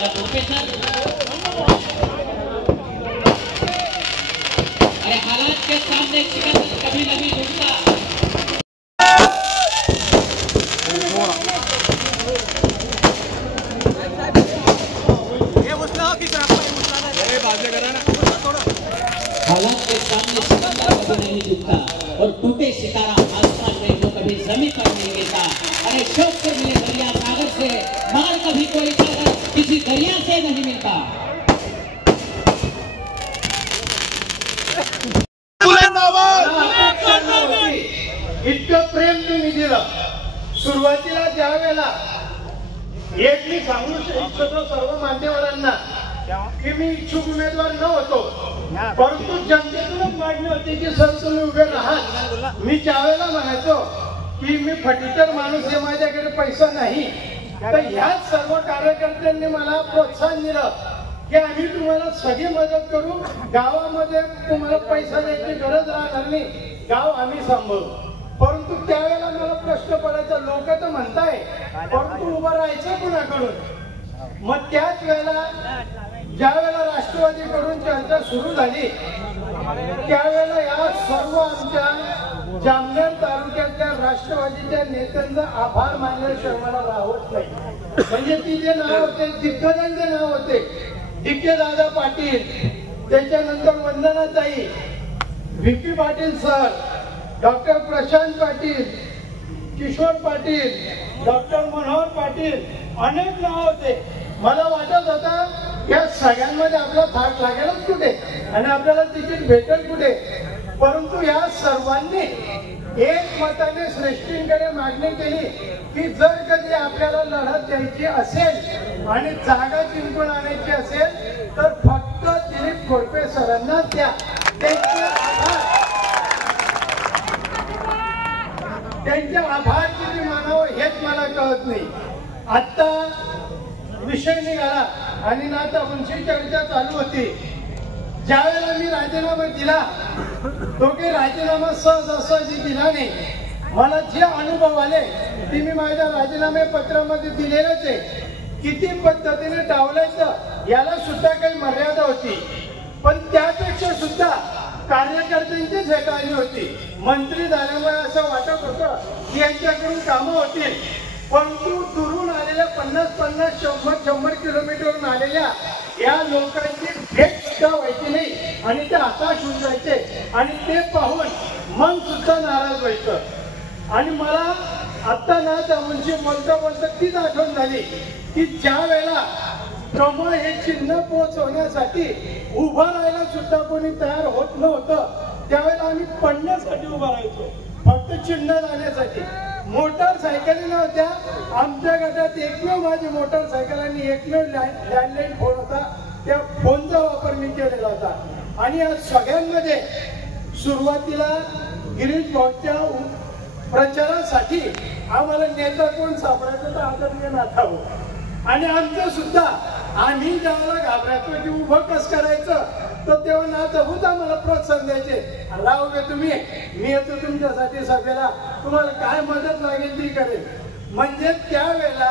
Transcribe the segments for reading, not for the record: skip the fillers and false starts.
जाएगा प्रोफेसर। अरे हालात के सामने सिकंदर कभी नहीं झुकता। हालात के सामने सिकंदर कभी नहीं झुकता और टूटे सितारा आसमान में जो कभी जमीन पर नहीं गिरता। अरे शौक से मिले दरिया सागर से, मगर कभी कोई सागर किसी दरिया से नहीं मिलता। इतकं प्रेम तुम्ही दिलं सुरुवातीला ज्या वेळेला एक मी सांगू इच्छितो सर्व मान्यवरांना की मी इच्छुक उमेदवार न होतो, परंतु जनतेतूनच मागणी होती की सर तुम्ही उभे राहा। मी ज्यावेळेला म्हणायचो की मी फटीतर माणूस आहे, माझ्याकडे पैसा नाही, तर ह्याच सर्व कार्यकर्त्यांनी मला प्रोत्साहन दिलं की आम्ही तुम्हाला सगळी मदत करू, गावामध्ये तुम्हाला पैसा द्यायची गरज राहणार नाही, गाव आम्ही सांभाळू। परंतु त्यावेळेला मला प्रश्न पडायचा, लोक तर म्हणताय परंतु उभं राहायचं कुणाकडून? मग त्याच वेळेला ज्या वेळेला राष्ट्रवादीकडून चर्चा सुरू झाली त्यावेळेला या सर्व आमच्या जामनेर तालुक्यातल्या राष्ट्रवादीच्या नेत्यांचा आभार मानल्याशिवाय मला राहत नाही। म्हणजे ती जे नाव होते दिग्गजांचे नाव होते, डिके दादा पाटील, त्याच्यानंतर वंदनाताई, VP. Patil sir, doctor Prashant Patil, Kishor Patil, doctor Manohar Patil, अनेक नाव होते। मला वाटत होता या सगळ्यांमध्ये आपला थाट लागेलच कुठे आणि आपल्याला तिकीट भेटेल कुठे, परंतु या सर्वांनी एक मताने श्रेष्ठींकडे मागणी केली की जर कधी आपल्याला लढत द्यायची असेल आणि जागा जिंकून आणायची असेल तर फक्त दिलीप घोडपे सरांना द्या। त्यांचे आभार किती मानावं हेच मला कळत नाही। आता विषय निघाला आणि ना आता उंची चर्चा चालू होती, ज्या वेळेला मी राजीनामा दिला तो काही राजीनामा सहजासहजी दिला नाही। मला जे अनुभव आले ते मी माझ्या राजीनामे पत्रामध्ये दिलेलेच आहे। किती पद्धतीने डावलायचं याला सुद्धा काही मर्यादा होती, पण त्यापेक्षा सुद्धा कार्यकर्त्यांचीच हेटाळणी होती। मंत्री झाल्यामुळे असं वाटत होतं की यांच्याकडून कामं होतील, परंतु दुरून आलेल्या 50-50, 100-100 किलोमीटरवरून आलेल्या या लोकांची भेट सुद्धा व्हायची नाही आणि ते हताश होऊन जायचे आणि ते पाहून मन सुद्धा नाराज व्हायचं। आणि मला आता ना त्या मुंशी बोलता बोलता तीच आठवण झाली की ज्या वेळेला कमळ हे चिन्ह पोहोचवण्यासाठी उभं राहायला सुद्धा कोणी तयार होत नव्हतं, त्यावेळेला आम्ही पडण्यासाठी उभं राहायचो, फक्त चिन्ह जाण्यासाठी। मोटरसायकली नव्हत्या आमच्या गटात, एकमेव माझी मोटरसायकल आणि एकमेव लँडलाईन फोन होता, त्या फोनचा वापर मी केलेला होता। आणि या सगळ्यांमध्ये सुरुवातीला गिरीश भाऊच्या प्रचारासाठी आम्हाला नेता कोण सापडायचं तर आदरणीय नाथा भाऊ, आणि आमचं सुद्धा आम्ही ज्यावेळेला घाबरायचो की उभं कसं करायचं तर तेव्हा नाथा भाऊच आम्हाला प्रोत्साहन द्यायचे, राहू दे तुम्ही, मी येतो तुमच्यासाठी सभेला, तुम्हाला काय मदत लागेल ती करेल। म्हणजे त्यावेळेला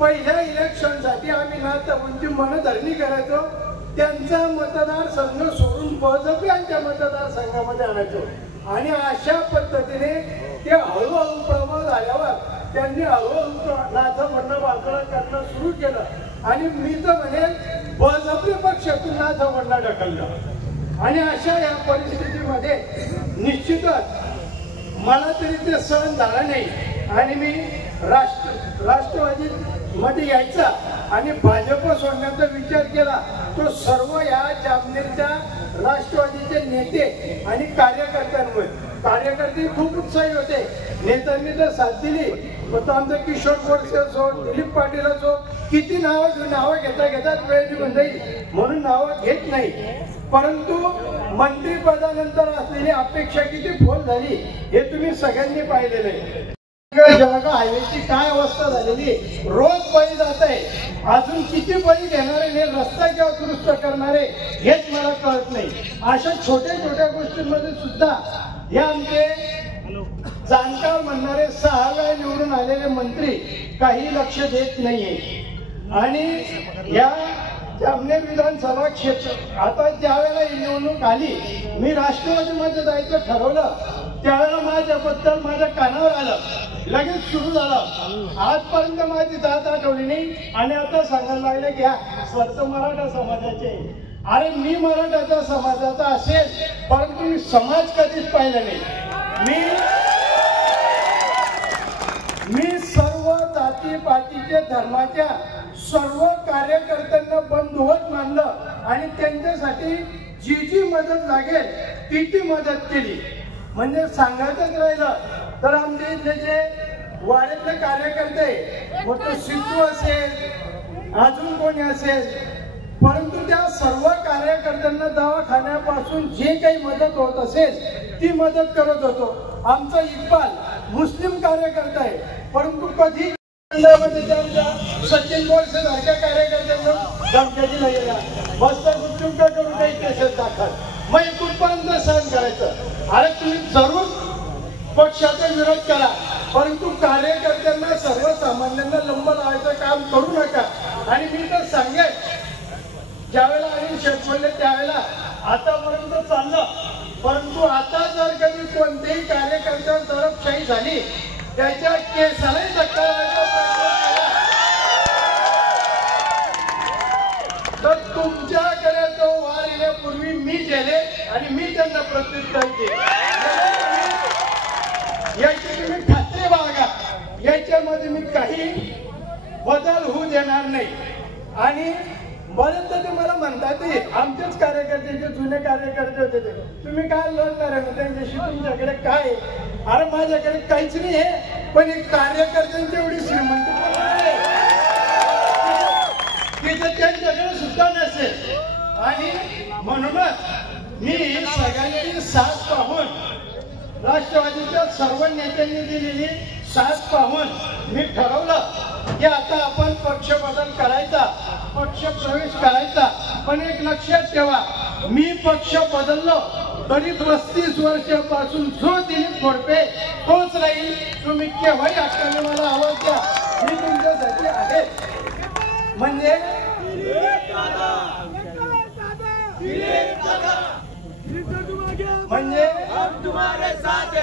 पहिल्या इलेक्शनसाठी आम्ही नाथा भाऊंची मनधरणी करायचो, त्यांचा मतदारसंघ सोडून भाजपच्या मतदारसंघामध्ये आणायचो आणि अशा पद्धतीने ते हळूहळू प्रबळ झाल्यावर त्यांनी हळूहळू नाथा म्हणणं बाजूला करणं सुरू केलं आणि मी तर म्हणेन भाजपी पक्षातून नाथा म्हणणं ढकललं। आणि अशा या परिस्थितीमध्ये निश्चितच मला तरी ते सहन झालं नाही आणि मी राष्ट्रवादी मध्ये यायचा आणि भाजप सोडण्याचा विचार केला। तो सर्व या जामनेरच्या राष्ट्रवादीचे नेते आणि कार्यकर्त्यांमुळे, कार्यकर्ते खूप उत्साही होते, नेत्यांनी तर साथ दिली। मग आमचा किशोर गोडसे असो, दिलीप पाटील असो, किती नावं घेता वेळ निघून जाईल म्हणून नावं घेत नाही, परंतु मंत्रिपदानंतर असलेली अपेक्षा किती फोल झाली हे तुम्ही सगळ्यांनी पाहिलेलं आहे। जळगाव हायवेची काय अवस्था झालेली, रोज बळी जात आहे, अजून किती बळी घेणारे हे रस्ता किंवा दुरुस्त करणारे हेच मला कळत नाही। अशा छोट्या छोट्या गोष्टींमध्ये सुद्धा हे आमचे जाणकार म्हणणारे 6 वेळा निवडून आलेले मंत्री काही लक्ष देत नाहीये। आणि या जामनेर विधानसभा क्षेत्र आता ज्या वेळेला ही निवडणूक आली, मी राष्ट्रवादीमध्ये जायचं ठरवलं, त्यावेळेला माझ्याबद्दल माझ्या कानावर आलं, लगेच सुरू झालं. आजपर्यंत माझी जात आठवली नाही आणि आता सांगायला लागले घ्या स्वतः मराठा समाजाचे. अरे मी मराठाच्या समाजाचा असेल, परंतु मी समाज कधीच पाहिला नाही. मी सर्व जाती पातीचे धर्माच्या सर्व कार्यकर्त्यांना बंधुवत मानलं आणि त्यांच्यासाठी जी जी मदत लागेल ती मदत केली. म्हणजे सांगायचंच राहिलं तर आमचे इथले जे वाड्यातले कार्यकर्ते, मग तो सिद्धू असेल अजून कोणी असेल, परंतु त्या सर्व कार्यकर्त्यांना दवाखान्यापासून जे काही मदत होत असेल ती मदत करत होतो. आमचा इक्बाल मुस्लिम कार्यकर्ता आहे, परंतु कधी सचिन बोरसे सारख्या कार्यकर्त्यांना धमक्याची नाही गेला, मस्त गुपचूप करून काही केसेस दाखल, मग कुठपर्यंत सहन करायचं. अरे तुम्ही जरूर पक्षाचा विरोध करा, परंतु कार्यकर्त्यांना सर्वसामान्यांना लंब लावायचं काम करू नका. आणि मी तर सांगेन, ज्यावेळेला अनिल शेठ बोलले त्यावेळेला आतापर्यंत चाललं, परंतु आता जर कधी कोणत्याही कार्यकर्त्यावर दडपशाही झाली, त्याच्या केसालाही धक्का लावायचा तर तुमच्याकडे तो वार येण्यापूर्वी मी गेले आणि मी त्यांना प्रत्युत्तर केले. याची तुम्ही खात्री बाळगा, याच्यामध्ये मी काही बदल होऊ देणार नाही. आणि बरेच ते मला म्हणतात आमचेच कार्यकर्ते जे जुने कार्यकर्ते होते ते तुम्ही काय लढणार आहे त्यांच्याशी, तुमच्याकडे काय? अरे माझ्याकडे काहीच नाही आहे, पण एक कार्यकर्त्यांची एवढी श्रीमंती की जे त्यांच्याकडे सुद्धा नसेल. आणि म्हणूनच मी सगळ्यांची साथ पाहून, राष्ट्रवादीच्या सर्व नेत्यांनी दिलेली साथ पाहून मी ठरवलं की आता आपण पक्ष बदल करायचा, पक्ष प्रवेश करायचा. पण एक लक्षात ठेवा, मी पक्ष बदललो तरी 35 वर्षापासून जो दिलीप घोडपे तोच राहील. तुम्ही केव्हाही हक्काने मला आवाज द्या, मी तुमच्यासाठी आहे. म्हणजे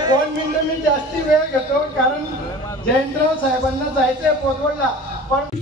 दोन मिनिटं मी जास्ती वेळ घेतो, कारण जयंतराव साहेबांना जायचंय पोतवडला. पण